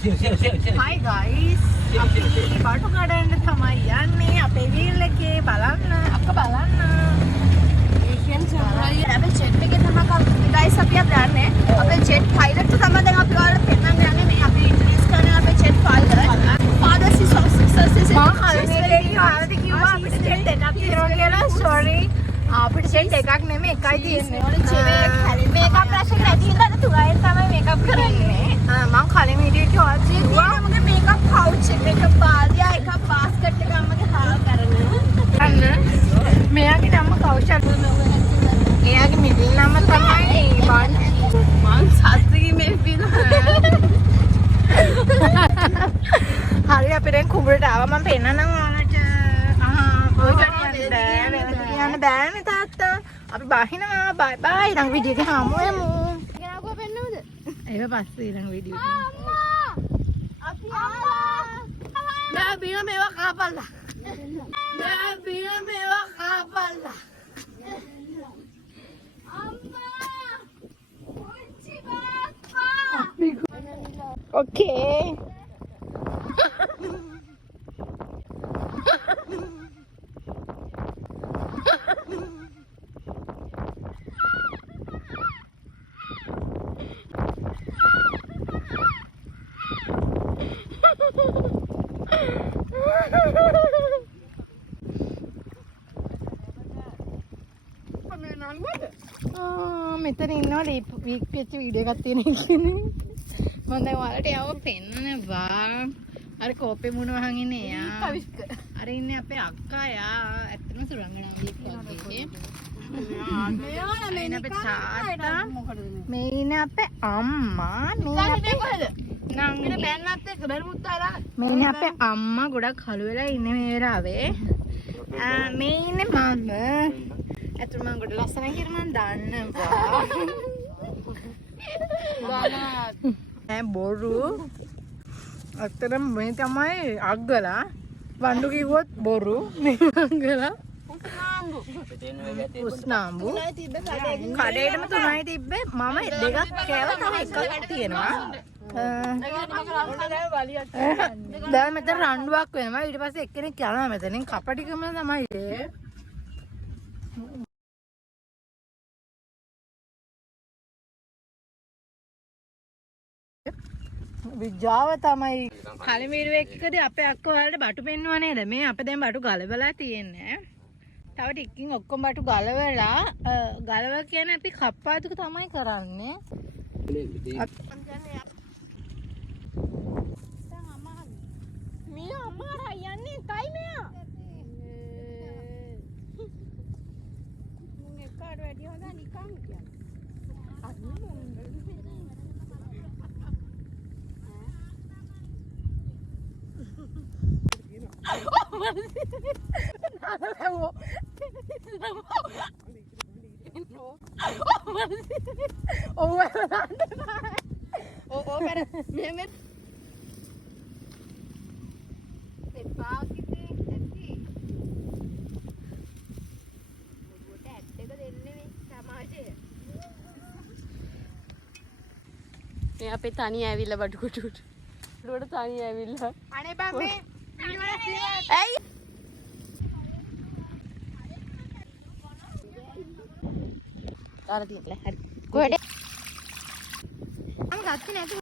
Hi guys. අපි බටු කඩන්න තමයි යන්නේ. අපේ wheel එකේ බලන්න. අක්ක බලන්න. Asian samurai. අපේ jet එකේ තමයි guys අපි යන්නේ. අපේ jet pilot තමයි දැන් අපි ඔයාලට පෙන්නන්න යන්නේ. මේ අපි introduce කරන අපේ jet pilot. Father is so successful. මම කලින් ඔයාලට කිව්වා අපිට jet එකක් තියෙනවා කියලා. Sorry. අපිට jet එකක් නෙමෙයි එකයි තියෙන්නේ. මේකප් brush එක නැති හින්දා තුගයෙන් තමයි මේකප් කරන්නේ. මම කලින් වීඩියෝ එකේ කිව්වා මගේ මේකප් පවුච් එක පාදියා එක බාස්කට් එක අම්මගේ හාල් කරන්න. මෙයාගේ නම කෞෂල්. එයාගේ මිඩල් නම තමයි වන්. මං සත්‍රිගේ මේ ෆිල්ම්. හරි අපි දැන් කුඹරට ආවා. මම පෙන්නනම් ඔයාලට. යන්න බෑනේ තාත්තා. අපි බහිනවා. බයි බයි. ඊළඟ වීඩියෝ එකේ හමු වෙමු. ගෙනාවුවා පෙන්නවද? ඒක පස්සේ ඊළඟ වීඩියෝ එකේ. අම්මා. අපි ආවා. නෑ බින මේවා කාපල්ලා. නෑ බින මේවා කාපල්ලා. අම්මා. පුංචි බාප්පා. ඕකේ. මෙතන ඉන්නවා වීක් පිච්ච වීඩියෝ එකක් තියෙන ඉන්නේ. මම දැන් ඔයාලට යව පෙන්නනවා. අර කෝපේ මුණ වහන් ඉන්නේ එයා. අර ඉන්නේ අපේ අක්කා යා. ඇත්තටම සුරංගනා වීක් එකේ. මේ අපේ තාත්තා. මේ ඉන්නේ අපේ අම්මා. මේ අපේ නංගි බෑන්නත් එක්ක බැලුමුත් ආලා. මේ අපේ අම්මා ගොඩක් කළු වෙලා ඉන්නේ මේ වෙලාවේ. මේ ඉන්නේ මම. ඇතුළ මම ගොඩ ලස්සනයි කියලා මම දන්නවා. නෑ බොරු. අතරම මේ තමයි අග්ගලා. වණ්ඩු කිව්වොත් බොරු. මේ අග්ගලා. උස්නාම්බු. කඩේටම තුනයි තිබ්බේ. මම දෙකක් කෑවා තව එකක් තියෙනවා. දැන් මෙතන රණ්ඩුවක් වෙනවා. ඊට පස්සේ එක්කෙනෙක් යනවා මෙතනින් කපටිකම තමයි ඒ. විජාව තමයි කලින් වීඩියෝ එකකදී අපේ අක්කා ඔයාලට බටු පෙන්නුවා නේද? මේ අපේ දැන් බටු ගලවලා තියෙන්නේ. තව ටිකකින් ඔක්කොම බටු ගලවලා ගලව කියන්නේ අපි කප්පාදුක තමයි කරන්නේ. මියා අම්මා යන්නේ කයි මෙයා. මුන් එකට වැඩි හොඳ නිකන් කියන්නේ. අන්න මුන් මේ අපේ තනිය ඇවිල්ලා බඩු කොටුට. ඒකට තනිය ඇවිල්ලා. අනේ බා මේ ඇයි? ආර තියෙන්නේ. හරි. කොහෙද? මම ගත්තේ නැති